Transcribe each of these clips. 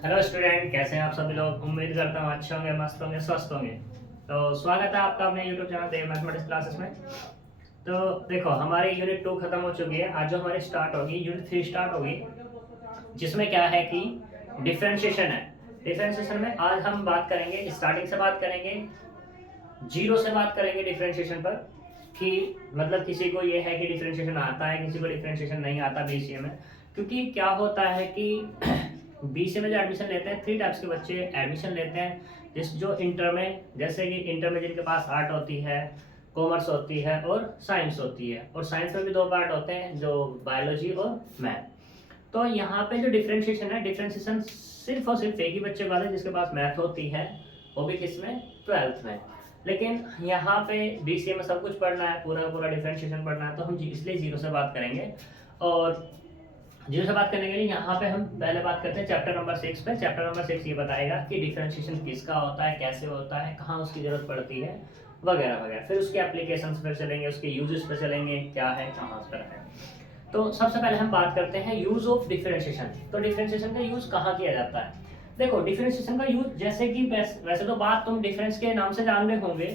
Hello student, कैसे हैं आप सभी लोग। उम्मीद करता हूँ अच्छे होंगे, मस्त होंगे, स्वस्थ होंगे। तो स्वागत है आपका अपने यूट्यूब चैनल देव मैथमेटिक्स क्लासेस में। तो देखो, हमारी यूनिट 2 खत्म हो चुकी है। आज जो हमारी स्टार्ट होगी यूनिट 3 स्टार्ट होगी, जिसमें क्या है कि डिफरेंशिएशन है। डिफरेंशिएशन में आज हम बात करेंगे, स्टार्टिंग से बात करेंगे, जीरो से बात करेंगे डिफरेंशिएशन पर। कि मतलब किसी को ये है कि डिफरेंशिएशन आता है, किसी को डिफरेंशिएशन नहीं आता बीसीए में। क्योंकि क्या होता है कि बीसीए में जो एडमिशन लेते हैं, 3 टाइप्स के बच्चे एडमिशन लेते हैं। जो इंटर में, जैसे कि इंटर में जिनके पास आर्ट होती है, कॉमर्स होती है और साइंस होती है। और साइंस में भी 2 पार्ट होते हैं, जो बायोलॉजी और मैथ। तो यहाँ पे जो डिफरेंशिएशन है, डिफरेंशिएशन सिर्फ और सिर्फ एक ही बच्चे का है जिसके पास मैथ होती है, वो भी किसमें, 12th में। लेकिन यहाँ पे बीसीए में सब कुछ पढ़ना है, पूरा पूरा डिफरेंशिएशन पढ़ना है, तो हम इसलिए जीरो से बात करेंगे। और जीरो से बात करने के लिए यहाँ पे हम पहले बात करते हैं चैप्टर नंबर 6 पे। चैप्टर नंबर 6 ये बताएगा कि डिफरेंशिएशन किसका होता है, कैसे होता है, कहाँ उसकी जरूरत पड़ती है, वगैरह वगैरह। फिर उसके एप्लीकेशंस पर चलेंगे, उसके यूजेस पर चलेंगे, क्या है, कहाँ पर है। तो सबसे पहले हम बात करते हैं यूज ऑफ डिफरेंशिएशन। तो डिफरेंशिएशन का यूज कहाँ किया जाता है। देखो, डिफरेंशिएशन का यूज जैसे कि वैसे तो बात तुम डिफरेंस के नाम से जान रहे होंगे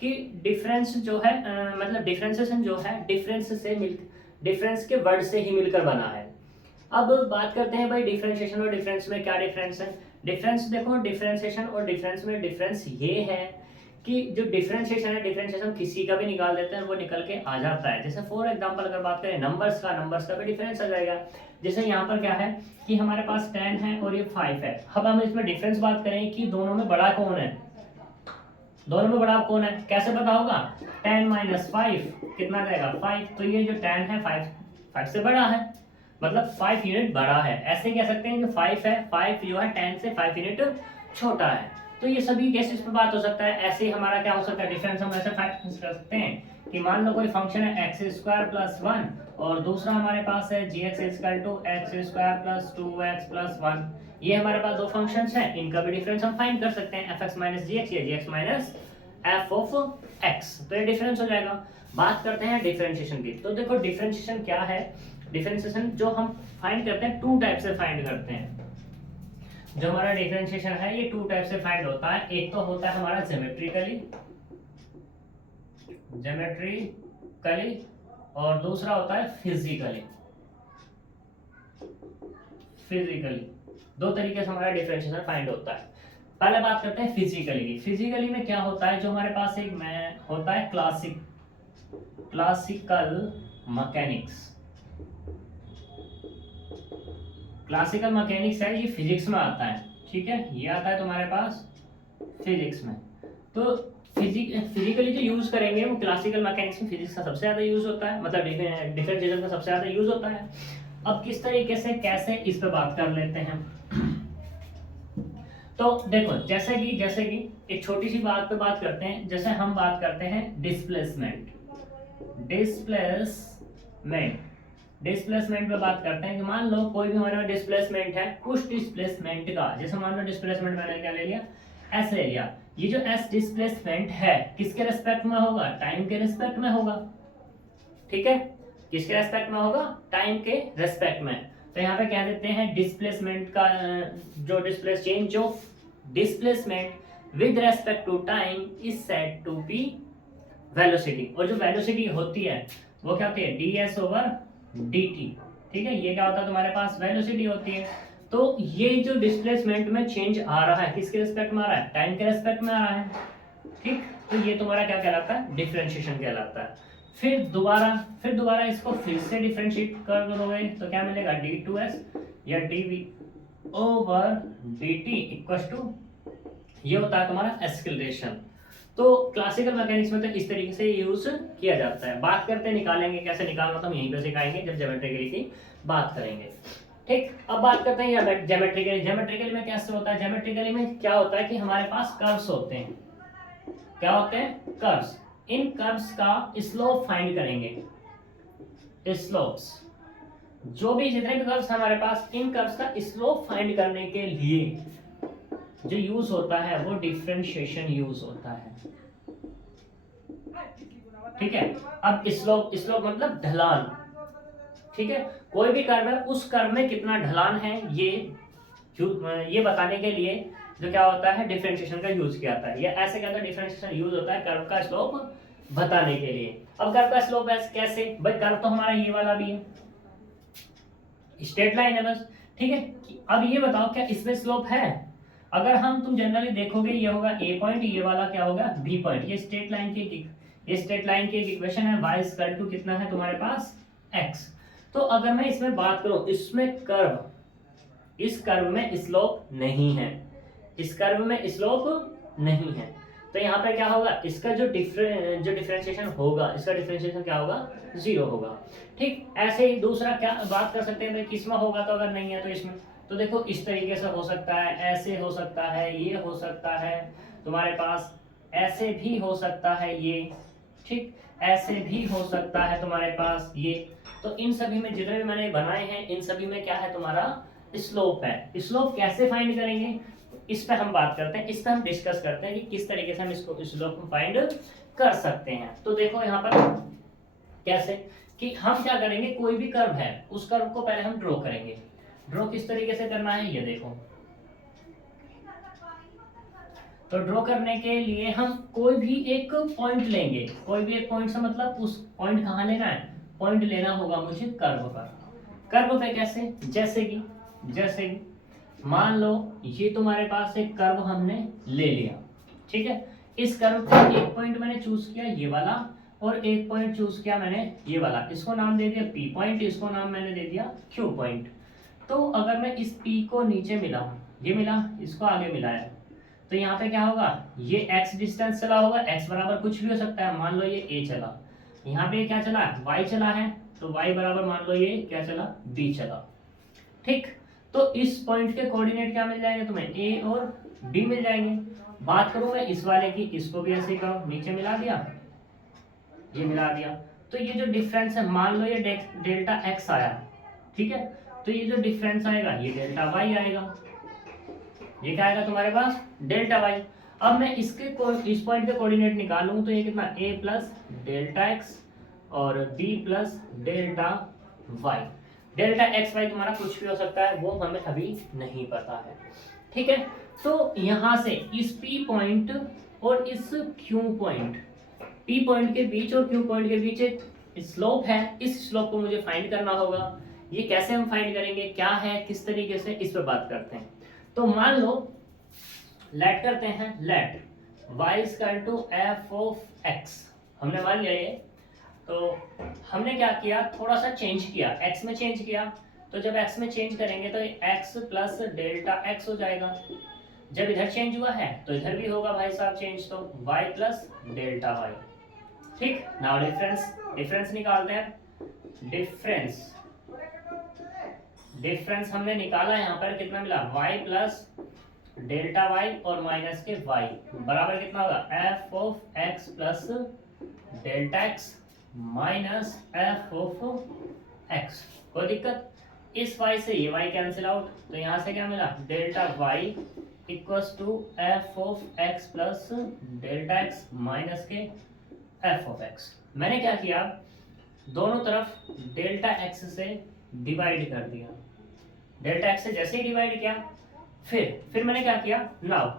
कि डिफरेंस जो है मतलब डिफरेंशिएशन जो है डिफरेंस के वर्ड से ही मिलकर बना है। अब बात करते हैं भाई डिफरेंशिएशन और डिफरेंस में क्या डिफरेंस है। डिफरेंस देखो, डिफरेंशिएशन और डिफरेंस में डिफरेंस ये है कि जो डिफरेंशिएशन है, डिफरेंशिएशन किसी का भी निकाल देते हैं, वो निकल के आ जाता है। जैसे फॉर एग्जांपल अगर बात करें नंबर्स का भी डिफरेंस आ जाएगा। जैसे यहाँ पर क्या है कि हमारे पास 10 है और ये 5 है। अब हम इसमें डिफरेंस बात करें कि दोनों में बड़ा कौन है, दोनों में बड़ा कौन है, कैसे पता होगा। 10 माइनस 5 कितना जाएगा, 5। तो ये जो 10 है 5 से बड़ा है, मतलब 5 यूनिट बड़ा है। ऐसे कह सकते हैं कि 5 है, 5 जो है 10 से 5 यूनिट छोटा है। तो ये सभी केसेस पे बात हो सकता है। ऐसे ही हमारा क्या हो सकता है, डिफरेंस हम ऐसे फाइंड कर सकते हैं कि मान लो कोई फंक्शन है एक्स स्क्वायर प्लस 1 और दूसरा हमारे पास है g x equal to x square plus 2x plus 1। ये हमारे पास 2 फंक्शंस हैं, इनका भी डिफरेंस हम फाइंड कर सकते हैं, f x minus g x या g x minus f of x. तो ये डिफरेंस हो जाएगा। बात करते हैं डिफरेंशिएशन की। तो देखो, डिफरेंशिएशन क्या है। डिफरेंशिएशन जो हम फाइंड करते हैं 2 टाइप से फाइंड करते हैं। जो हमारा डिफरेंशिएशन है ये 2 टाइप से फाइंड होता है। एक तो होता है हमारा ज्योमेट्रिकली और दूसरा होता है फिजिकली। 2 तरीके से हमारा डिफरेंशिएशन फाइंड होता है। पहले बात करते हैं फिजिकली की। फिजिकली में क्या होता है, जो हमारे पास एक में होता है क्लासिकल मैकेनिक्स। क्लासिकल मैकेनिक्स है, ये फिजिक्स में आता है, ठीक है, ये आता है तुम्हारे पास फिजिक्स में। तो फिजिकली जो यूज करेंगे वो क्लासिकल मैकेनिक्स में फिजिक्स का सबसे ज्यादा यूज होता है, मतलब डिफरेंशिएशन का सबसे ज्यादा यूज होता है। अब किस तरीके से, कैसे, इस पे बात कर लेते हैं। तो देखो, जैसे कि एक छोटी सी बात पे बात करते हैं। जैसे हम बात करते हैं डिस्प्लेसमेंट डिस्प्लेसमेंट पे बात करते हैं कि मान लो कोई भी हमारे डिस्प्लेसमेंट है, उस डिस्प्लेसमेंट का, जैसे मान लो डिस्प्लेसमेंट मैंने क्या ले लिया, एस ले लिया। ये जो एस डिस्प्लेसमेंट है किसके रेस्पेक्ट में होगा, टाइम के रेस्पेक्ट में होगा, ठीक है। किसके रेस्पेक्ट में होगा, टाइम के रेस्पेक्ट में। तो यहाँ पे कह देते हैं डिस्प्लेसमेंट का जो change of displacement with respect to time is said to be velocity. और जो वेलोसिटी होती है वो क्या होती है, ds ओवर dt, ठीक है। ये क्या होता है, तुम्हारे पास वेलोसिटी होती है। तो ये जो डिस्प्लेसमेंट में चेंज आ रहा है किसके रेस्पेक्ट में आ रहा है, टाइम के रेस्पेक्ट में आ रहा है, ठीक। तो ये तुम्हारा क्या कहलाता है, डिफरेंशिएशन कहलाता है। फिर दोबारा इसको फिर से डिफरेंशिएट कर दोगे तो क्या मिलेगा, d2s या dv over dt equal to, ये होता है तुम्हारा एक्सीलरेशन। तो क्लासिकल मैकेनिक्स में तो इस तरीके से यूज किया जाता है। बात करते हैं निकालेंगे, कैसे निकालना तो हम यहीं पे सिखाएंगे जब ज्योमेट्रिकली की बात करेंगे, ठीक। अब बात करते हैं ज्योमेट्रिकली में कैसे होता है। ज्योमेट्रिकली में क्या होता है कि हमारे पास कर्व्स होते हैं। क्या होते हैं, कर्व्स। इन कर्व्स का स्लोप फाइंड करेंगे। स्लोप्स, जो भी जितने भी कर्व्स हमारे पास, इन कर्व्स का स्लोप फाइंड करने के लिए जो यूज होता है वो डिफरेंशिएशन यूज होता है, ठीक है। अब स्लोप मतलब ढलान, ठीक है। कोई भी कर्व है, उस कर्व में कितना ढलान है ये ये बताने के लिए जो क्या होता है डिफरेंशिएशन का यूज किया जाता है, या ऐसे क्या होता है डिफरेंशिएशन यूज होता है कर्व का स्लोप बताने के लिए। अब कर्व का स्लोप कैसे भाई, कर्व तो हमारा ये वाला भी है, स्ट्रेट लाइन है बस, ठीक है। अब ये बताओ क्या इसमें स्लोप है? अगर तुम जनरली देखोगे ये होगा ए पॉइंट, ये वाला क्या होगा बी पॉइंट। ये स्ट्रेट लाइन की एक इक्वेशन है, y इक्वल टू कितना है तुम्हारे पास x। तो अगर मैं इसमें बात करूं, इसमें इस कर्व में स्लोप नहीं है, इस कर्व में स्लोप नहीं है, तो यहाँ पे क्या होगा, इसका जो डिफरेंशिएशन होगा, इसका डिफरेंशिएशन क्या होगा, 0 होगा। ठीक, ऐसे ही दूसरा क्या बात कर सकते हैं भाई, किसमें होगा, तो अगर नहीं है तो इसमें, तो देखो इस तरीके से हो सकता है, ऐसे हो सकता है, ये हो सकता है तुम्हारे पास, ऐसे भी हो सकता है ये, ठीक, ऐसे भी हो सकता है तुम्हारे पास ये। तो इन सभी में जितने भी मैंने बनाए हैं, इन सभी में क्या है तुम्हारा स्लोप है। स्लोप कैसे फाइंड करेंगे, इस पे हम बात करते हैं, इस पे हम डिस्कस करते हैं कि किस तरीके से हम इसको स्लोप को फाइंड कर सकते हैं। तो देखो यहाँ पर कैसे कि हम क्या करेंगे, कोई भी कर्व है उस कर्व को पहले हम ड्रॉ करेंगे। ड्रॉ किस तरीके से करना है ये देखो, तो ड्रॉ करने के लिए हम कोई भी एक पॉइंट लेंगे, कोई भी एक पॉइंट से मतलब उस पॉइंट कहाँ लेना है, पॉइंट लेना होगा मुझे कर्व पर। कर्व पे कैसे, जैसे कि मान लो ये तुम्हारे पास एक कर्व हमने ले लिया, ठीक है। इस कर्व पे एक पॉइंट मैंने चूज किया ये वाला, और एक पॉइंट चूज किया मैंने ये वाला, इसको नाम दे दिया P पॉइंट, इसको नाम मैंने दे दिया Q पॉइंट। तो अगर मैं इस P को नीचे मिला, ये मिला, इसको आगे मिलाया, तो यहाँ पे क्या होगा, ये x डिस्टेंस चला होगा, x बराबर कुछ भी हो सकता है, मान लो ये a चला, यहाँ पे क्या चला, y चला है, तो y बराबर मान लो ये क्या चला, b चला, ठीक। तो इस पॉइंट के कोऑर्डिनेट क्या मिल जाएंगे तुम्हें, a और b मिल जाएंगे। बात करूं मैं इस वाले की, इसको भी ऐसे करो, नीचे मिला दिया, ये मिला दिया, तो ये जो डिफरेंस है, मान लो ये डेल्टा x आया, ठीक है, तो ये जो डिफरेंस आएगा ये डेल्टा y आएगा, ये क्या आएगा तुम्हारे पास, डेल्टा y। अब मैं इस पॉइंट के कोऑर्डिनेट निकालूं तो ये कितना, a प्लस डेल्टा x और b plus delta y। Delta x y तुम्हारा कुछ भी हो सकता है, वो हमें अभी नहीं पता है, ठीक है। तो यहाँ से इस P पॉइंट और इस Q पॉइंट, P पॉइंट के बीच और Q पॉइंट के बीच एक स्लोप है, इस स्लोप को मुझे फाइंड करना होगा। ये कैसे हम फाइंड करेंगे, क्या है, किस तरीके से, इस पर बात करते हैं। तो मान लो लेट करते हैं, let y equal to f of x, हमने मान लिया ये। तो हमने क्या किया, थोड़ा सा चेंज किया, x में चेंज किया, तो जब x में चेंज करेंगे तो x प्लस डेल्टा x हो जाएगा। जब इधर चेंज हुआ है तो इधर भी होगा भाई साहब चेंज, तो y प्लस डेल्टा y, ठीक। नाउ डिफरेंस निकालते हैं। डिफरेंस हमने निकाला, यहाँ पर कितना मिला, y प्लस डेल्टा y और माइनस के y बराबर कितना होगा, f of x plus delta x minus f of x। कोई दिक्कत, इस y से ये y कैंसिल आउट, तो यहाँ से क्या मिला, delta y equals to f of x plus delta x minus के f ऑफ x। मैंने क्या किया, दोनों तरफ डेल्टा x से डिवाइड कर दिया, डेल्टा x से जैसे ही डिवाइड किया, फिर मैंने क्या किया, नाउ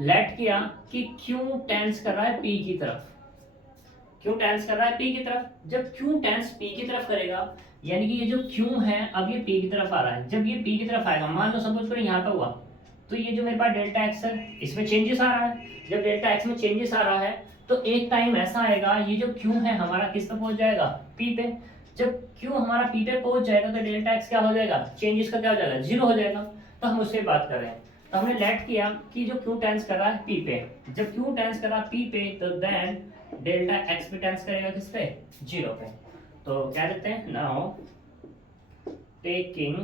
लेट किया कि Q टेंस कर रहा है P की तरफ, Q टेंस कर रहा है P की तरफ। जब Q टेंस P की तरफ करेगा, यानी कि ये जो Q है अब ये P की तरफ आ रहा है, जब ये P की तरफ आएगा, मान लो सपोज करो यहाँ पे हुआ, तो ये जो मेरे पास डेल्टा x है इसमें चेंजेस आ रहा है। जब डेल्टा x में चेंजेस आ रहा है तो एक टाइम ऐसा आएगा, ये जो Q है हमारा किस पे पहुंच जाएगा, P पे। जब Q हमारा P पे पहुंच जाएगा तो डेल्टा x क्या हो जाएगा, चेंजेस का क्या हो जाएगा, 0 हो जाएगा। तो हम उससे बात कर रहे हैं, तो हमने लेट किया कि जो Q टेंस कर रहा है P पे, जब Q टेंस कर रहा है P पे, तो देन डेल्टा x भी टेंस करेगा किस पे, 0 पे। तो क्या देते हैं, now taking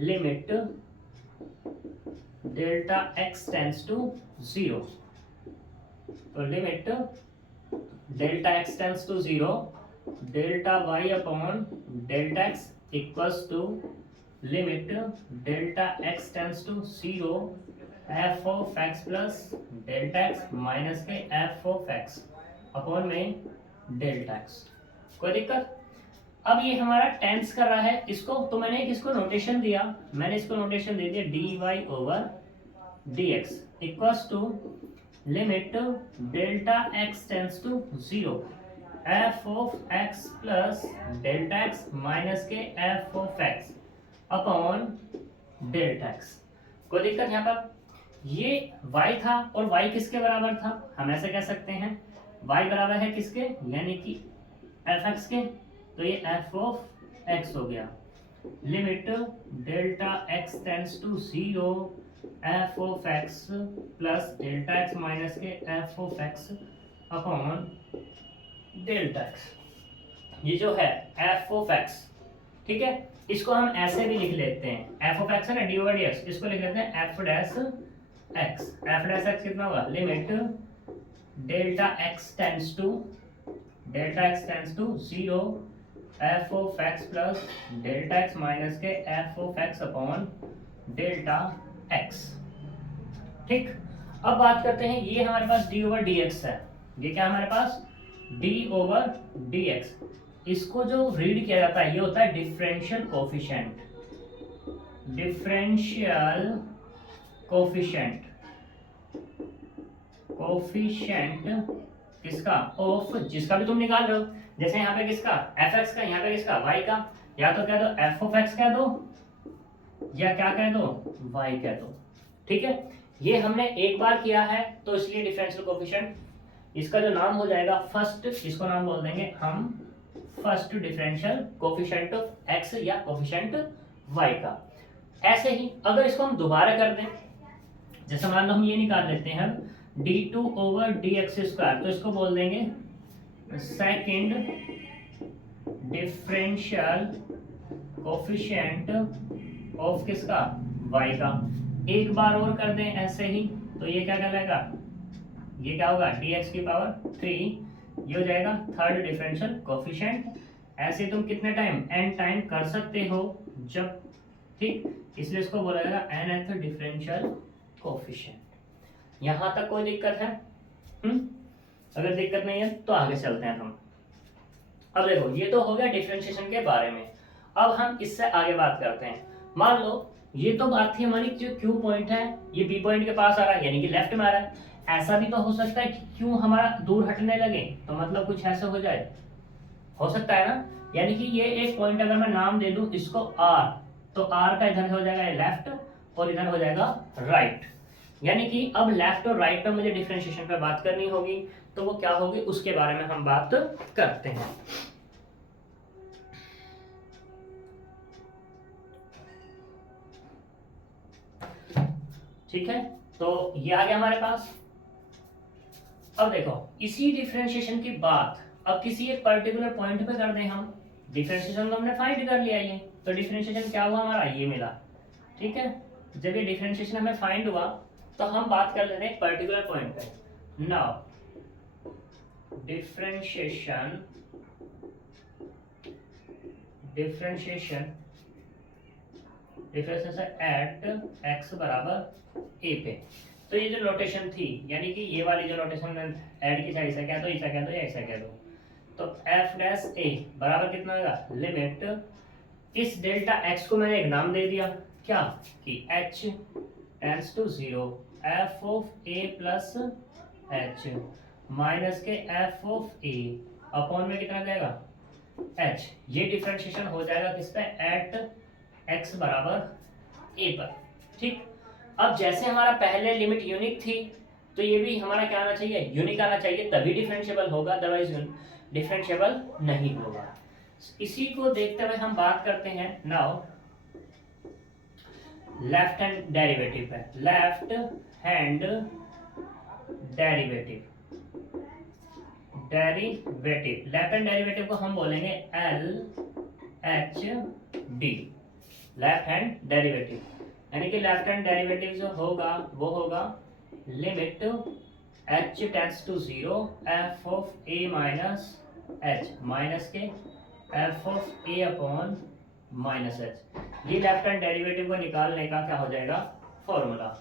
limit delta x tends to 0, तो limit delta x tends to 0, delta y upon delta x equals to limit delta x tends to 0 f of x plus delta x minus के f of x upon में delta x। कोई दिक्कत, अब ये हमारा tense कर रहा है इसको, तो मैंने एक इसको नोटेशन दिया, मैंने इसको नोटेशन दे दिया dy over dx equals to limit delta x tends to 0 f of x plus delta x minus के f of x upon delta x। कोई दिक्कत यहाँ पर? ये y था और y किसके बराबर था? हम ऐसे कह सकते हैं y बराबर है किसके, यानी कि fx के, तो ये f ऑफ x हो गया limit delta x tends to 0 f of x plus delta x minus के f of x upon delta x। ये जो है f ऑफ x, ठीक है, इसको हम ऐसे भी लिख लेते हैं, f ऑफ x है ना डी ओवर डी एक्स, इसको लिख लेते हैं f dash x। f dash x कितना होगा, limit delta x tends to 0 f of x plus delta x minus के f of x upon delta x। ठीक, अब बात करते हैं, ये हमारे पास d ओवर dx है, ये क्या हमारे पास d ओवर dx, इसको जो रीड किया जाता है ये होता है differential coefficient, differential coefficient, coefficient किसका, ऑफ जिसका भी तुम निकाल रहे हो, जैसे यहाँ पे किसका fx का, यहाँ पे किसका y का, या तो कह दो f ऑफ x कह दो या क्या कह दो y कह दो। ठीक है, ये हमने एक बार किया है तो इसलिए डिफरेंशियल कोफिशिएंट, इसका जो नाम हो जाएगा फर्स्ट, इसको नाम बोल देंगे हम first differential coefficient of x या कोफिशिएंट y का। ऐसे ही अगर इसको हम दोबारा कर दें, जैसे मान लो हम ये निकाल लेते हैं d2 ओवर dx स्क्वायर, तो इसको बोल देंगे सेकंड डिफरेंशियल कोफिशिएंट ऑफ किसका, y का। एक बार और कर दें ऐसे ही, तो ये क्या कहलाएगा, ये क्या होगा dx की पावर 3, ये हो जाएगा थर्ड डिफरेंशियल कोफिशिएंट। ऐसे तुम कितने टाइम, n टाइम कर सकते हो जब, ठीक, इसलिए इसको बोला जाएगा nth डिफरेंशियल कोफिशिएंट। यहां तक कोई दिक्कत है? अगर दिक्कत नहीं है तो आगे चलते हैं हम। अब देखो ये तो हो गया डिफरेंशिएशन के बारे में, अब हम इससे आगे बात करते हैं। मान लो ये तो बात थी हमारी, जो क्यू पॉइंट है ये बी पॉइंट के पास आ रहा है, यानी कि लेफ्ट में आ रहा है। ऐसा भी तो हो सकता है कि क्यू हमारा दूर हटने लगे, तो मतलब कुछ ऐसा हो जाए, हो सकता है ना। यानी कि ये एक पॉइंट अगर मैं नाम दे दूं इसको आर, तो आर का इधर हो जाएगा लेफ्ट और इधर हो जाएगा राइट। यानी कि अब लेफ्ट और राइट पे मुझे डिफरेंशिएशन पे बात करनी होगी, तो वो क्या होगी उसके बारे में हम बात करते हैं। ठीक है, तो ये आ गया हमारे पास। अब देखो इसी डिफरेंशिएशन की बात अब किसी एक पर्टिकुलर पॉइंट पे कर दें हम, डिफरेंशिएशन तो हमने फाइंड कर लिया ये, तो डिफरेंशिएशन क्या हुआ हमारा, ये मिला। ठीक है, जब ये डिफरेंशिएशन हमें फाइंड हुआ तो हम बात कर लेते हैं एक पर्टिकुलर पॉइंट पे। नाउ डिफरेंशिएशन एट x बराबर a पे। तो ये जो नोटेशन थी, यानी कि ये वाली जो नोटेशन ऐड की, ऐसा कह दो, ऐसा कह दो या ऐसा कह दो, तो f डैश a बराबर कितना होगा, लिमिट इस डेल्टा x को मैंने एक नाम दे दिया, क्या कि h tends to 0 f of a plus h minus के f ऑफ a अपॉन में कितना जाएगा h। ये डिफरेंशिएशन हो जाएगा किस पे, एट x बराबर a पर। ठीक, अब जैसे हमारा पहले लिमिट यूनिक थी, तो ये भी हमारा क्या आना चाहिए, यूनिक आना चाहिए, तभी डिफरेंशिएबल होगा, अदरवाइज डिफरेंशिएबल नहीं होगा। इसी को देखते हुए हम बात करते हैं नाउ लेफ्ट हैंड डेरिवेटिव पे। लेफ्ट हैंड डेरिवेटिव को हम बोलेंगे L H D, left hand derivative. यानी कि लेफ्ट हैंड डेरिवेटिव जो होगा वो होगा limit h tends to 0 f of a minus h minus के f of a upon minus h। ये लेफ्ट हैंड डेरिवेटिव को निकालने का क्या हो जाएगा, फॉर्मूला।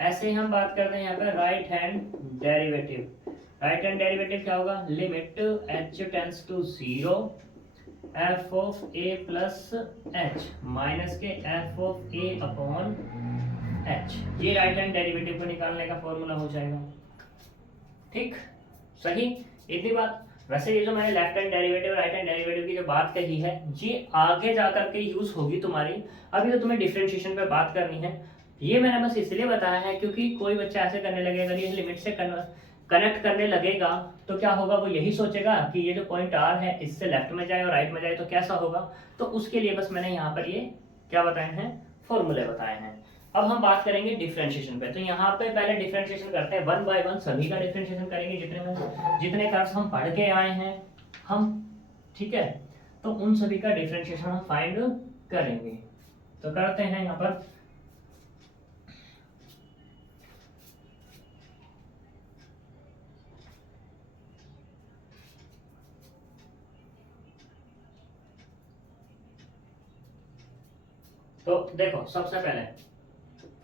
ऐसे ही हम बात करते हैं यहाँ पे right hand derivative. Right hand derivative क्या होगा, limit h tends to 0 f of a plus h minus के f of a upon h, ये राइट हैंड डेरिवेटिव को निकालने का फॉर्मूला हो जाएगा। ठीक, सही, इतनी बात। वैसे ये जो मैंने left hand derivative right hand derivative की जो बात कही है, ये आगे जाकर के यूज होगी तुम्हारी, अभी तो तुम्हें डिफरेंशिएशन पे बात करनी है। ये मैंने बस इसलिए बताया है क्योंकि कोई बच्चा ऐसे करने लगेगा, ये लिमिट से कनेक्ट करने लगेगा तो क्या होगा, वो यही सोचेगा कि ये जो पॉइंट आर है इससे लेफ्ट में जाए और राइट में जाए तो कैसा होगा। तो उसके लिए बस मैंने यहाँ पर ये क्या बताए हैं, फॉर्मूले बताए हैं। अब हम बात करेंगे डिफरेंशिएशन पे। तो यहाँ पे पहले डिफरेंशिएशन करते हैं, वन बाय वन सभी का डिफरेंशिएशन करेंगे, जितने कर्व्स हम पढ़ के आए हैं हम, ठीक है। तो उन सभी का डिफरेंशिएशन हम फाइंड करेंगे। तो करते हैं यहाँ पर, तो देखो सबसे पहले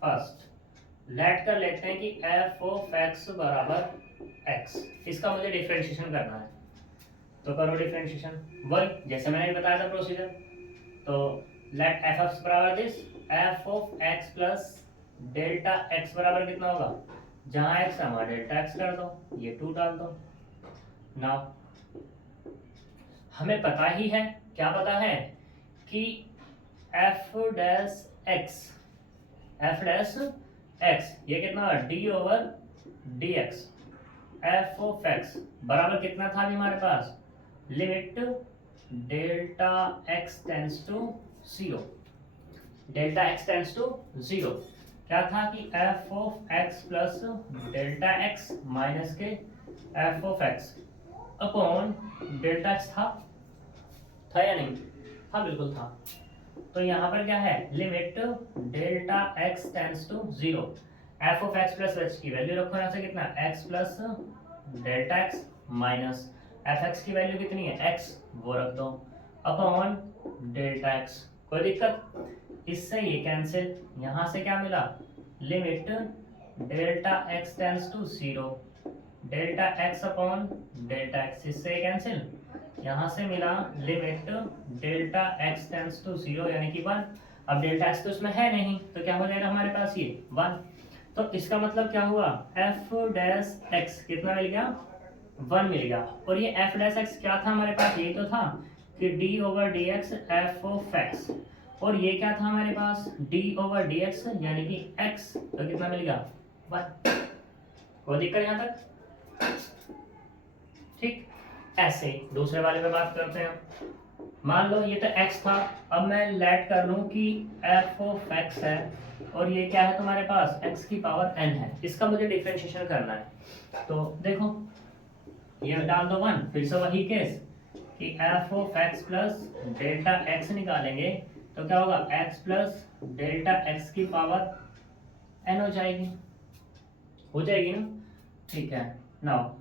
फर्स्ट लेट कर लेते हैं कि एफ ऑफ एक्स बराबर एक्स, इसका मुझे डिफरेंशिएशन करना है। तो करो डिफरेंशिएशन, वही जैसे मैंने बताया था प्रोसीजर। तो लेट एफ एक्स बराबर this, F of x plus delta x बराबर कितना होगा, जहां एक्स है वहां डेल्टा एक्स कर दो, ये 2 डाल दो। नाउ हमें पता ही है, क्या पता है कि f dash x, f dash x ये कितना है, d over d x, f of x बराबर कितना था अभी हमारे पास, limit delta x tends to 0, delta x tends to 0 क्या था कि f of x plus delta x minus के f of x upon delta x था या नहीं था, बिल्कुल था। तो यहाँ पर क्या है, limit delta x tends to 0, f of x plus h की वैल्यू रखो यहाँ से कितना, x plus delta x minus f x की वैल्यू कितनी है, एक्स, वो रख दो, अपॉन डेल्टा एक्स। कोई दिक्कत, इससे ये कैंसिल, यहाँ से क्या मिला, limit delta x tends to 0, delta x upon delta x, इससे कैंसिल, यहाँ से मिला limit delta x tends to 0 यानी कि 1। अब डेल्टा एक्स तो इसमें है नहीं तो क्या हो जाएगा हमारे पास, ये 1। तो इसका मतलब क्या हुआ, एफ डैश एक्स कितना मिल गया, 1 मिल गया। और ये एफ डैश एक्स क्या था हमारे पास, यही तो था कि D over d x f of x, और ये क्या था हमारे पास, डी ओवर डी एक्स यानी कि एक्स, तो कितना मिल गया, 1। कोई दिक्कत यहाँ तक, ठीक। ऐसे दूसरे वाले पे बात करते हैं। मान लो ये तो x था, अब मैं लेट कर लूं कि f ऑफ x है और ये क्या है तुम्हारे पास, x की पावर n है, इसका मुझे डिफरेंशिएशन करना है। तो देखो ये डाल दो 1, फिर से वही केस कि f of x plus delta x निकालेंगे तो क्या होगा, x प्लस डेल्टा x की पावर n हो जाएगी ना, ठीक है। नाउ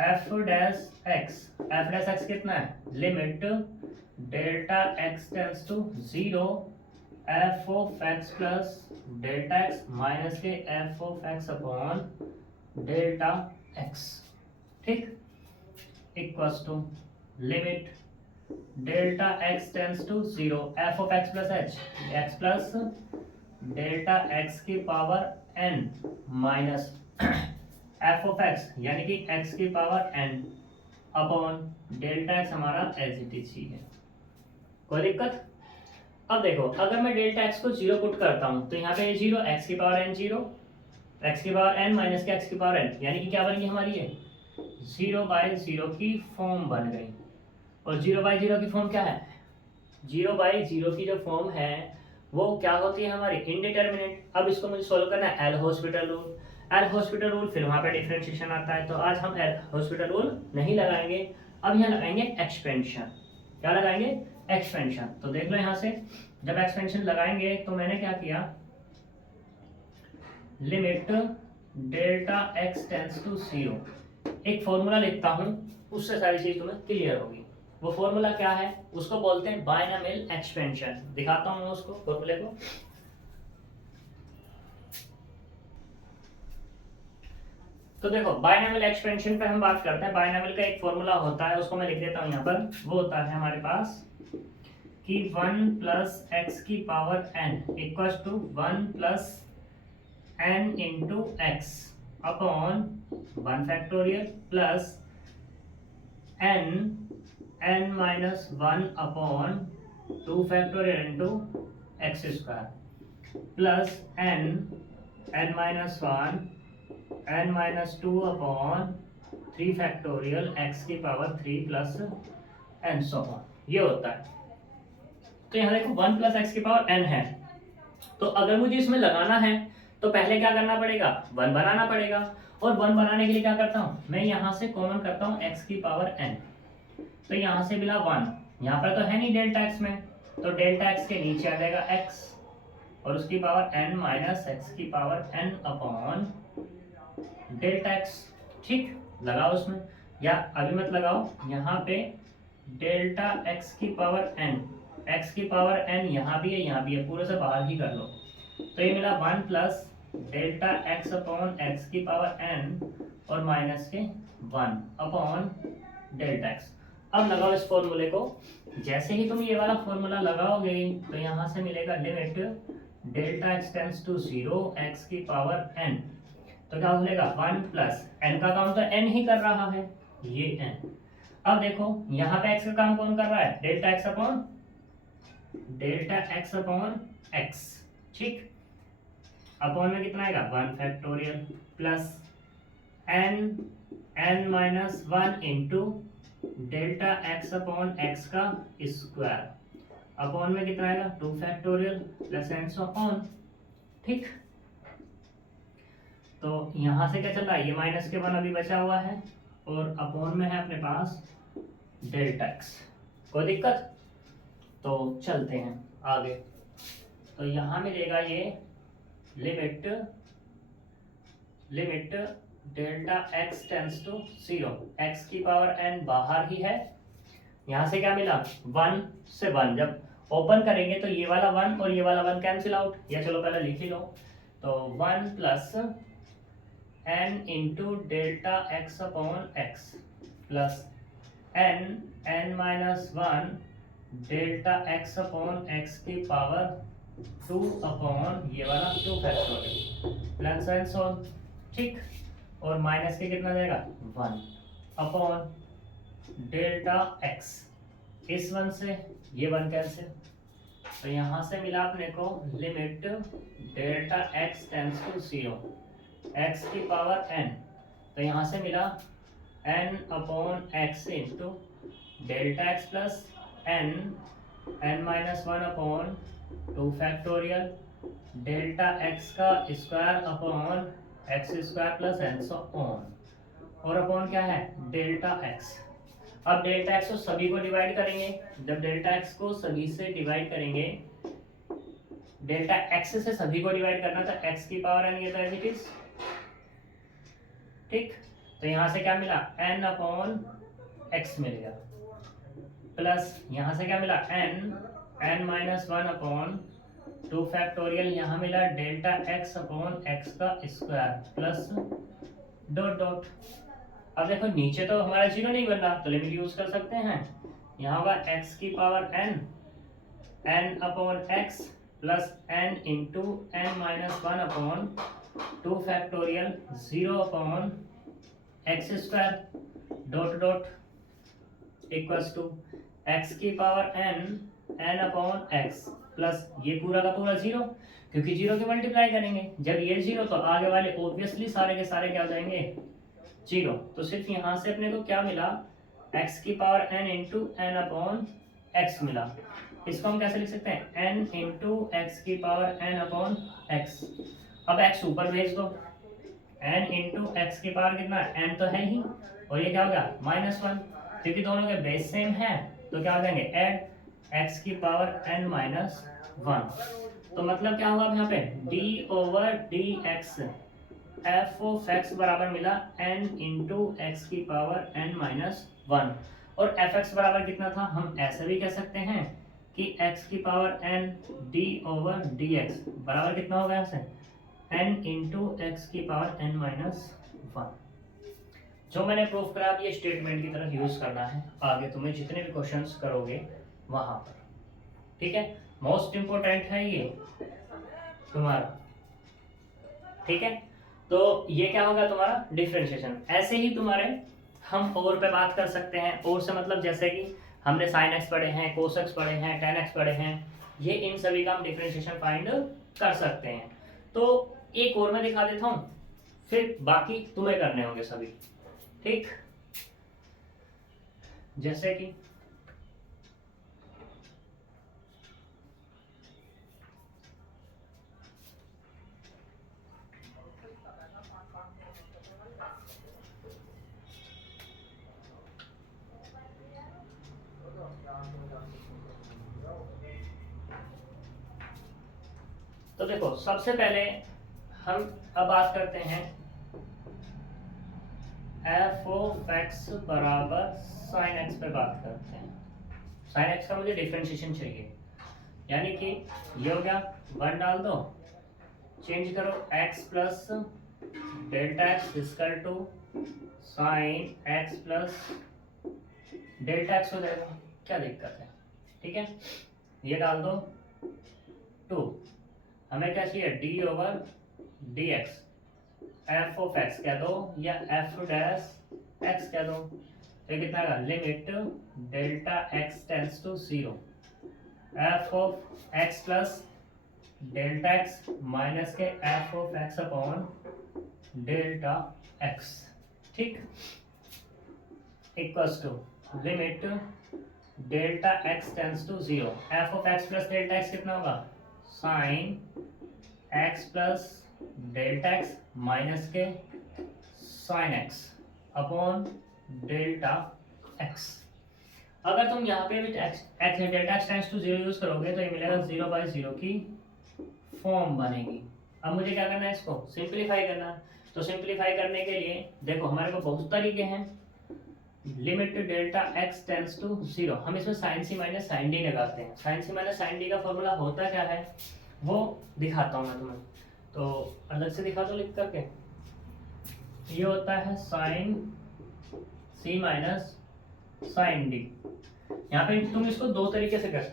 एफ डैश एक्स कितना है, limit delta x tends to 0, f of x plus delta x minus के f of x upon delta x, ठीक, equals to limit delta x tends to 0, f of x plus h, x plus delta x की power n minus f of x यानी कि x की power n upon delta x हमारा as it is ही है। कोई दिक्कत, अब देखो अगर मैं डेल्टा एक्स को 0 पुट करता हूं तो यहाँ पे 0, x की पावर n 0, x की पावर n माइनस के x की पावर n यानी कि क्या बन गई हमारी, ये 0/0 की फॉर्म बन गई। और 0/0 की फॉर्म क्या है, 0/0 की जो फॉर्म है वो क्या होती है हमारी, इनडिटर्मिनेट। अब इसको मुझे सोल्व करना है L hospital rule, L hospital rule, फिर वहाँ पे डिफरेंशिएशन आता है। तो आज हम एल हॉस्पिटल रूल नहीं लगाएंगे, अब यहाँ लगाएंगे एक्सपेंशन। क्या लगाएंगे, एक्सपेंशन। तो देख लो यहाँ से जब एक्सपेंशन लगाएंगे तो मैंने क्या किया, limit delta x tends to 0, एक फॉर्मूला लिखता हूँ उससे सारी चीज तुम्हें क्लियर होगी। वो फॉर्मूला क्या है, उसको बोलते हैं बायनॉमियल एक्सपेंशन। दिखाता हूँ उसको फॉर्मूले को। तो देखो बायनॉमियल एक्सपेंशन पे हम बात करते हैं। बायनॉमियल का एक फॉर्मूला होता है, उसको मैं लिख देता हूँ यहाँ पर। वो होता है हमारे पास कि 1 प्लस एक्स की power n equal to 1 plus n into x upon 1 factorial plus n minus 1 upon 2 factorial into x square plus n minus 1 n minus 2 upon 3 factorial x की power 3 plus n so on, ये होता है। तो यहाँ देखो 1 plus x की power n है, तो अगर मुझे इसमें लगाना है तो पहले क्या करना पड़ेगा, 1 बनाना पड़ेगा। और 1 बनाने के लिए क्या करता हूँ, मैं यहाँ से कॉमन करता हूँ x की पावर n। तो यहाँ से मिला 1, यहाँ पर तो है नहीं डेल्टा x में, तो डेल्टा x के नीचे आ जाएगा x और उसकी पावर n माइनस एक्स की power n upon delta x। ठीक, लगाओ उसमें, या अभी मत लगाओ, यहाँ पे डेल्टा x की पावर n, x की पावर n यहाँ भी है यहाँ भी है, पूरे से बाहर ही कर लो। तो ये मिला 1 plus delta x upon x की पावर n और माइनस के 1 अपॉन डेल्टा x। अब लगाओ इस फॉर्मूले को। जैसे ही तुम ये वाला फॉर्मूला लगाओगे तो यहाँ से मिलेगा limit delta x tends to 0 x की पावर n। तो क्या हो जाएगा 1 प्लस n का काम तो n ही कर रहा है, ये n। अब देखो यहाँ पे x का काम कौन कर रहा है, डेल्टा x अपॉन x। ठीक, अपॉन में कितना आएगा 1 factorial plus n minus 1 into delta x upon x का स्क्वायर, अपॉन में कितना आएगा 2 factorial plus n so on. ठीक, तो यहाँ से क्या चल रहा है, ये माइनस के 1 अभी बचा हुआ है और अपॉन में है अपने पास डेल्टा x। कोई दिक्कत, तो चलते हैं आगे। तो यहाँ मिलेगा ये limit delta x tends to 0, x की पावर n बाहर ही है। यहाँ से क्या मिला 1 से 1, जब ओपन करेंगे तो ये वाला 1 और ये वाला 1 कैंसिल आउट, या चलो पहले लिख ही लो। तो 1 plus n into delta x upon x plus n minus 1 delta x upon x की पावर 2 अपॉन ये वाला 2 factorial plus and so on. ठीक, और माइनस के कितना जाएगा 1 अपॉन डेल्टा x, इस 1 से ये 1 कैंसिल, तो यहाँ से मिला अपने को limit delta x tends to 0 x की पावर n। तो यहाँ से मिला n upon x into delta x plus n minus 1 upon 2 factorial delta x का square upon x square plus n so on, और अपॉन क्या है डेल्टा x। अब डेल्टा x को सभी को डिवाइड करेंगे, जब डेल्टा x को सभी से डिवाइड करेंगे, डेल्टा x से सभी को डिवाइड करना था x की पावर n, ये तो एज इट इज। ठीक, तो यहाँ से क्या मिला n अपॉन x मिलेगा प्लस यहाँ से क्या मिला n माइनस 1 अपॉन 2 फैक्टोरियल, यहाँ मिला डेल्टा x अपॉन x का स्क्वायर प्लस डॉट डॉट। अब देखो नीचे तो हमारा 0 नहीं बन रहा, तो लिमिट यूज कर सकते हैं। यहाँ होगा x की power n upon x plus n into n minus 1 upon 2 factorial 0 upon x square dot dot equals to x की power n upon x plus ये पूरा का पूरा 0, क्योंकि 0 के मल्टीप्लाई करेंगे, जब ये 0 तो आगे वाले ऑब्वियसली सारे के सारे क्या हो जाएंगे 0। तो सिर्फ यहाँ से अपने को क्या मिला x की power n into n upon x मिला। इसको हम कैसे लिख सकते हैं n इंटू एक्स की पावर n अपॉन x। अब x ऊपर भेज दो, n इंटू एक्स की पावर कितना n तो है ही, और ये क्या हो गया -1, क्योंकि दोनों के बेस सेम है तो क्या हो जाएंगे ऐड x की पावर n माइनस 1। तो मतलब क्या होगा अब यहाँ पे d over d x f of x बराबर मिला n इंटू एक्स की पावर n माइनस 1, और एफ एक्स बराबर कितना था, हम ऐसे भी कह सकते हैं कि x की power n d over d x बराबर कितना होगा यहाँ से n इंटू एक्स की पावर n माइनस 1। जो मैंने प्रूफ करा ये स्टेटमेंट की तरह यूज करना है आगे तुम्हें जितने भी क्वेश्चंस करोगे वहां पर, ठीक है। मोस्ट इंपोर्टेंट है ये तुम्हारा, ठीक है। तो ये क्या होगा तुम्हारा डिफरेंशिएशन। ऐसे ही तुम्हारे हम और पे बात कर सकते हैं। और से मतलब जैसे कि हमने साइन एक्स पढ़े हैं, कोस एक्स पढ़े हैं, टेन एक्स पढ़े हैं, ये इन सभी का हम डिफरेंशिएशन फाइंड कर सकते हैं। तो एक और मैं दिखा देता हूँ, फिर बाकी तुम्हें करने होंगे सभी, ठीक। जैसे कि तो देखो सबसे पहले हम अब बात करते हैं एफ ऑफ एक्स बराबर साइन एक्स पे बात करते हैं। साइन एक्स का मुझे डिफरेंशिएशन चाहिए, यानी कि ये हो गया, वन डाल दो, चेंज करो x plus delta x equal to sine x plus delta x हो जाएगा, क्या दिक्कत है, ठीक है। ये डाल दो टू, हमें क्या चाहिए D over d x, f of x कह दो या एफ डैश एक्स कह दो, तो कितना का limit delta x tends to zero, f of x plus delta x minus के f of x upon delta x, ठीक, equals to limit delta x tends to zero, f of x plus delta x कितना होगा sine x plus delta x minus के sine x upon delta x. अगर तुम यहाँ पे भी delta x tends to zero use करोगे तो ये मिलेगा 0/0 की फॉर्म बनेगी। अब मुझे क्या करना है, इसको सिंप्लीफाई करना है। तो सिंप्लीफाई करने के लिए देखो हमारे को बहुत तरीके हैं। Limit delta x tends to zero, हम इसमें sine C minus sine D लगाते हैं। Sine C minus sine D का फॉर्मूला होता क्या है वो दिखाता हूँ मैं तुम्हें, तो अलग से दिखा दो लिख करके। ये होता है sine C minus sine D. यहाँ पे तुम इसको दो तरीके से कर,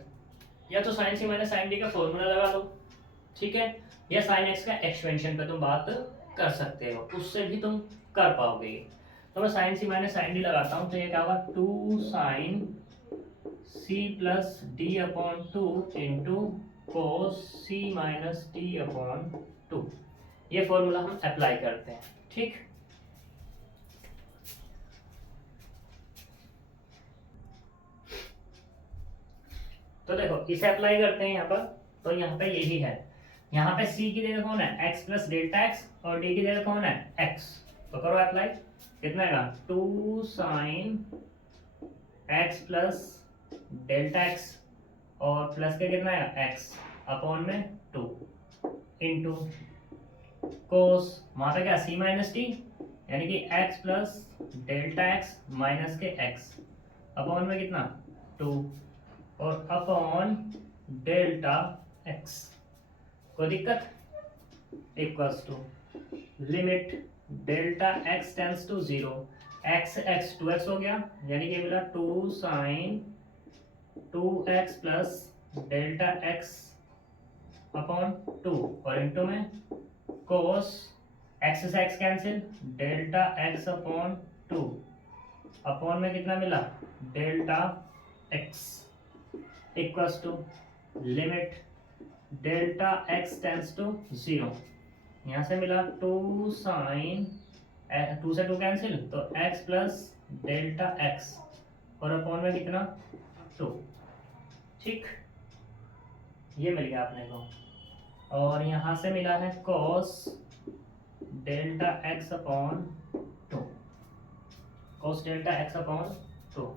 या तो sign C minus sine D का फॉर्मूला लगा दो, ठीक है, या साइन एक्स का एक्सपेंशन पे तुम बात कर सकते हो, उससे भी तुम कर पाओगे। तो मैं sine C minus sine D लगाता हूँ, तो ये क्या होगा two sine C plus D upon two into cos C minus D upon two. ये फॉर्मूला हम अप्लाई करते हैं, ठीक। तो देखो इसे अप्लाई करते हैं यहाँ पर, तो यहाँ पे यही है। यहाँ पे c की जगह कौन है x प्लस डेल्टा एक्स और d की जगह कौन है x, तो करो अप्लाई। कितना है two sine x plus delta x और प्लस के कितना है x अपॉन में टू इंटू कोस, वहां पे क्या c माइनस टी यानी कि x plus delta x minus के x अपॉन में कितना टू और अपॉन डेल्टा एक्स। कोई दिक्कत, equals to limit delta x tends to zero, x x to x हो गया, यानी कि मिला two sine two x plus delta x upon two और इंटू में कोस एक्स से x cancel, delta x upon two upon में कितना मिला delta x equals to limit delta x tends to zero, यहाँ से मिला टू साइन टू से टू कैंसिल तो एक्स प्लस डेल्टा एक्स और अपॉन में कितना टू, ठीक, ये मिल गया अपने को। और यहाँ से मिला है cos delta x upon to, cos delta x upon two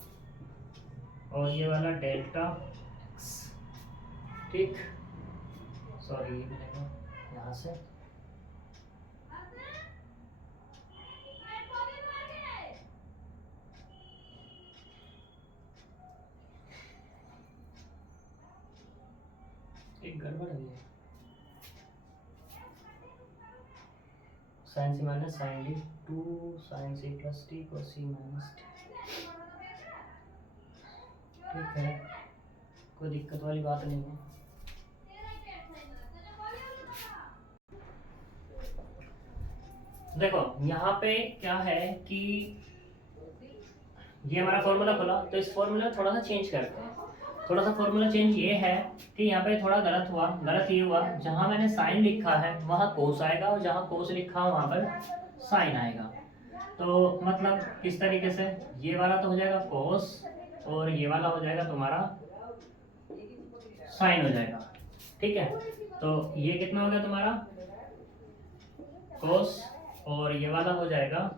और ये वाला डेल्टा एक्स, ठीक। सॉरी ये मिलेगा यहाँ से, एक गड़बड़ है, sine C minus sine D, 2 sine C plus T cos C minus T. ठीक है, कोई दिक्कत वाली बात नहीं है। देखो यहाँ पे क्या है कि ये हमारा फॉर्मूला खुला, तो इस फॉर्मूला में थोड़ा सा चेंज करते हैं। थोड़ा सा फॉर्मूला चेंज ये है कि यहाँ पे थोड़ा गलत हुआ। गलत ये हुआ, जहाँ मैंने साइन लिखा है वहाँ कोस आएगा, और जहाँ कोस लिखा है वहाँ पर साइन आएगा। तो मतलब किस तरीके से, ये वाला तो हो जाएगा कोस और ये वाला हो जाएगा तुम्हारा साइन हो जाएगा। ठीक है, तो ये कितना हो गया तुम्हारा कोस, और ये वाला हो जाएगा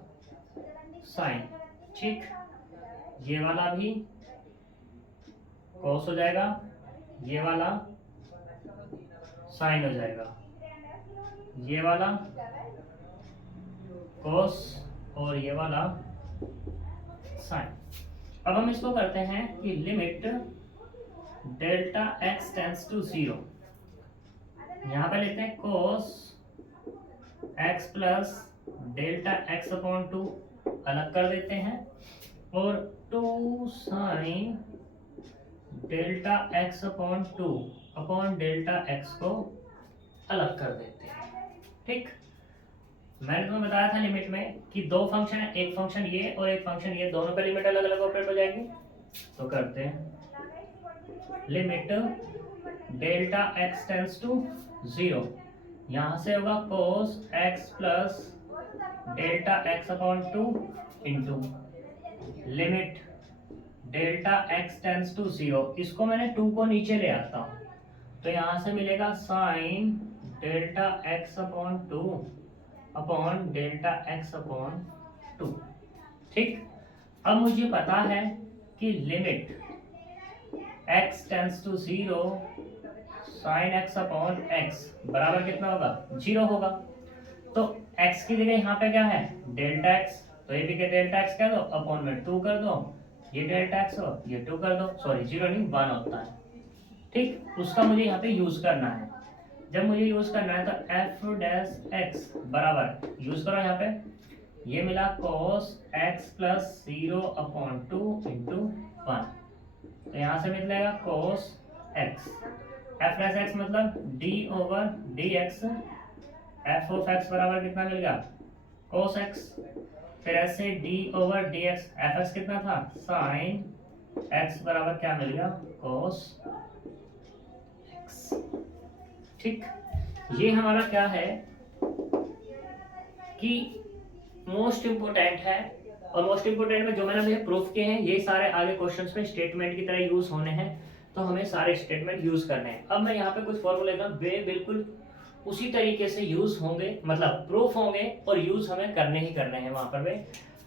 साइन। ठीक, ये वाला भी कोस हो जाएगा, ये वाला साइन हो जाएगा, ये वाला कोस और ये वाला साइन। अब हम इसको करते हैं कि limit delta x tends to 0। यहाँ पे लेते हैं cos x plus delta x upon 2 अलग कर देते हैं, और 2 sine delta x upon 2 upon delta x को अलग कर देते हैं। ठीक, मैंने तुम्हें बताया था लिमिट में कि दो फंक्शन है, एक फंक्शन ये और एक फंक्शन ये, दोनों का लिमिट अलग अलग ऑपरेट हो जाएगी। तो करते हैं limit delta x tends to 0। यहाँ से होगा cos x plus delta x upon 2 into limit delta x tends to 0। इसको मैंने 2 को नीचे ले आता हूँ, तो यहाँ से मिलेगा sine delta x upon 2 upon delta x upon 2। ठीक, अब मुझे पता है कि लिमिट x tends to 0 sine x upon x बराबर कितना होगा 0 होगा। तो x की जगह यहाँ पे क्या है डेल्टा x, तो ये भी क्या डेल्टा x कर दो अपॉन में 2 कर दो, ये डेल्टा x हो ये 2 कर दो, सॉरी 0 नहीं 1 होता है। ठीक, उसका मुझे यहाँ पे यूज करना है। जब मुझे यूज करना है तो एफ डैश एक्स बराबर यूज करो, यहाँ पे ये मिला cos x plus 0 upon 2 into 1, तो यहाँ से मिलेगा cos x। F dash x मतलब d over d x, f of x बराबर कितना मिल गया cos x, फिर ऐसे d over d x, F x कितना था साइन x बराबर क्या मिल गया cos x। ठीक, ये हमारा क्या है कि मोस्ट इम्पोर्टेंट है, और मोस्ट इम्पोर्टेंट में जो मैंने अभी प्रूफ किए हैं ये सारे आगे क्वेश्चंस में स्टेटमेंट की तरह यूज होने हैं, तो हमें सारे स्टेटमेंट यूज करने हैं। अब मैं यहाँ पे कुछ फॉर्मूले का वे बिल्कुल उसी तरीके से यूज होंगे, मतलब प्रूफ होंगे और यूज हमें करने ही करने हैं वहां पर वे।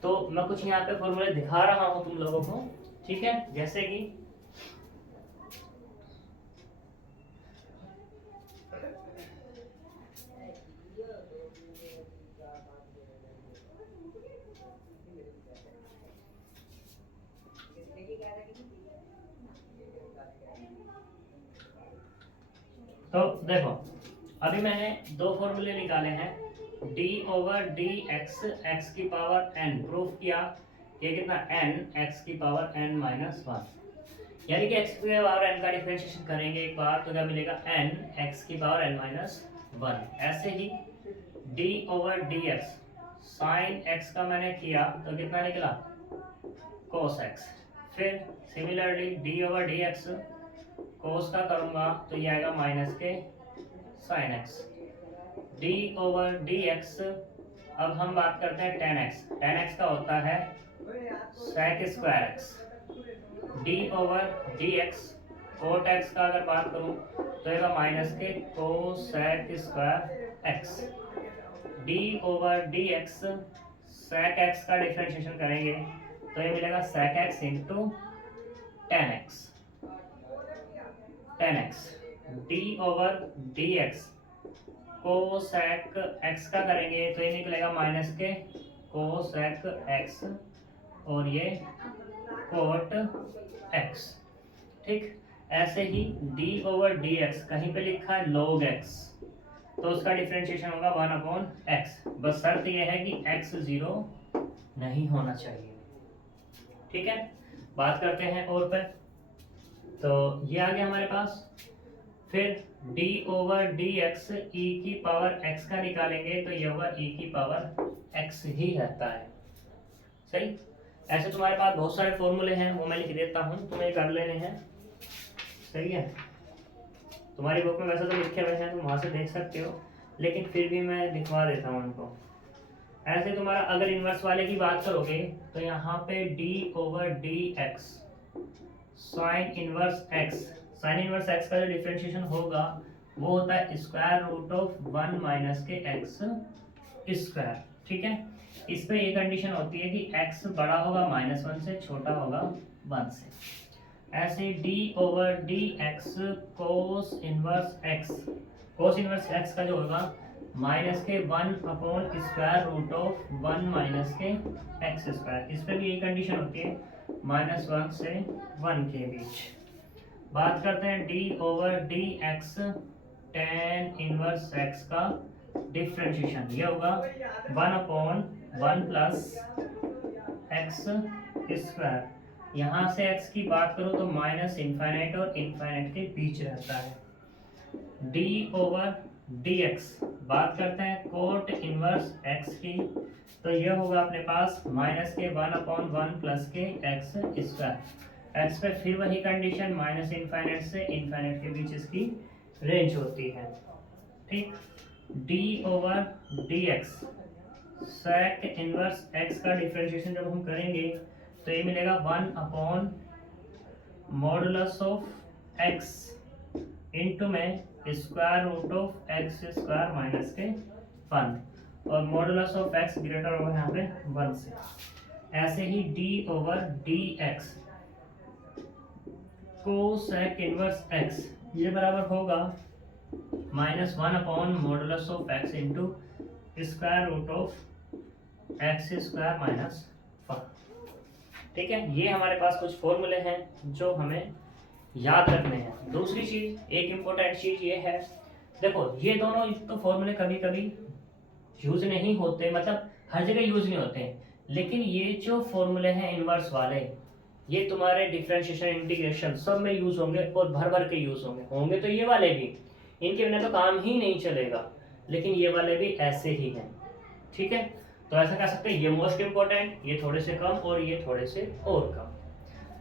तो मैं कुछ यहाँ पे फॉर्मूले दिखा रहा हूँ तुम लोगों को। ठीक है, जैसे कि तो देखो अभी मैंने दो फॉर्मूले निकाले हैं, d over d x x की पावर n, प्रूफ किया ये कितना n x की पावर n माइनस 1, यानी कि x की पावर n का डिफरेंशिएशन करेंगे एक बार तो क्या मिलेगा n x की पावर n माइनस 1। ऐसे ही d over d x sine x का मैंने किया तो कितना निकला cos x। फिर similarly d over d x cos का करूंगा तो ये आएगा माइनस के sine x, d over d x. अब हम बात करते हैं टेन एक्स, टेन एक्स का होता है sec square x, d over d x cot x का अगर बात करूं तो ये माइनस के cosec square x, d over d x sec x का डिफरेंशिएशन करेंगे तो ये मिलेगा sec x into tan x, tan x d over d x cosec x का करेंगे तो ये निकलेगा माइनस के कोसेक एक्स और ये कोट एक्स। ठीक, ऐसे ही d ओवर डी एक्स कहीं पे लिखा है log x, तो उसका डिफरेंशिएशन होगा 1/x। बस शर्त यह है कि x 0 नहीं होना चाहिए। ठीक है, बात करते हैं और पे। तो ये आ गया हमारे पास। फिर d/dx e की पावर x का निकालेंगे तो ये होगा e की पावर x ही रहता है। सही। ऐसे तुम्हारे पास बहुत सारे फॉर्मूले हैं, वो मैं लिख देता हूँ, तुम्हें कर लेने हैं। सही है, तुम्हारी बुक में वैसे तो लिखे हुए हैं, तुम वहाँ से देख सकते हो, लेकिन फिर भी मैं लिखवा देता हूँ उनको। ऐसे तुम्हारा अगर इन्वर्स वाले की बात करोगे तो यहाँ पे d/dx sine inverse x, sine inverse x का जो डिफरेंशिएशन होगा वो होता है √1 माइनस के x स्क्वायर। ठीक है, इस पे ये कंडीशन होती है कि x बड़ा होगा -1 से, छोटा होगा 1 से। ऐसे d/dx cos inverse x, cos inverse x का जो होगा माइनस के 1/√1 माइनस के x स्क्वायर। इस पे भी यही कंडीशन होती है -1 से 1 के बीच। बात करते हैं d/dx tan इनवर्स x का डिफरेंशिएशन, ये होगा 1/1 प्लस x स्क्वायर। यहाँ से x की बात करो तो -∞ और इनफाइनाइट के बीच रहता है। d/dx बात करते हैं कोट इनवर्स x की, तो ये होगा अपने पास माइनस के 1/1 प्लस के x स्क्वायर। x पे फिर वही कंडीशन -∞ से इनफाइनाइट के बीच इसकी रेंज होती है। ठीक, d/dx सेक इनवर्स x का डिफरेंशिएशन जब हम करेंगे तो ये मिलेगा 1/mod ऑफ x इंटू में √x² माइनस के 1, और मॉडुलस ऑफ x ग्रेटर होगा यहाँ पे 1 से। ऐसे ही d/dx कोसेक इनवर्स x ये बराबर होगा -1/mod of x into √x² minus 1। ठीक है, ये हमारे पास कुछ फॉर्मूले हैं जो हमें याद रखने हैं। दूसरी चीज, एक इम्पोर्टेंट चीज ये है, देखो ये दोनों तो फॉर्मूले कभी कभी यूज नहीं होते, मतलब हर जगह यूज नहीं होते, लेकिन ये जो फॉर्मूले हैं इनवर्स वाले, ये तुम्हारे डिफरेंशिएशन इंटीग्रेशन सब में यूज होंगे और भर भर के यूज होंगे तो ये वाले भी, इनके बिना तो काम ही नहीं चलेगा, लेकिन ये वाले भी ऐसे ही हैं। ठीक है, तो ऐसा कह सकते हैं ये मोस्ट इंपॉर्टेंट, ये थोड़े से कम और ये थोड़े से और कम,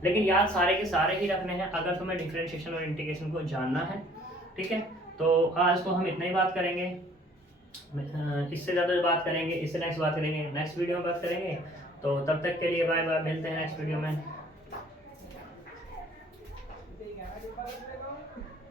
लेकिन याद सारे के सारे ही रखने हैं अगर तुम्हें डिफरेंशिएशन और इंटीग्रेशन को जानना है। ठीक है, तो आज तो हम इतना ही बात करेंगे, इससे ज़्यादा बात करेंगे, इससे नेक्स्ट बात करेंगे, नेक्स्ट वीडियो में बात करेंगे। तो तब तक के लिए बाय बाय, मिलते हैं नेक्स्ट वीडियो में।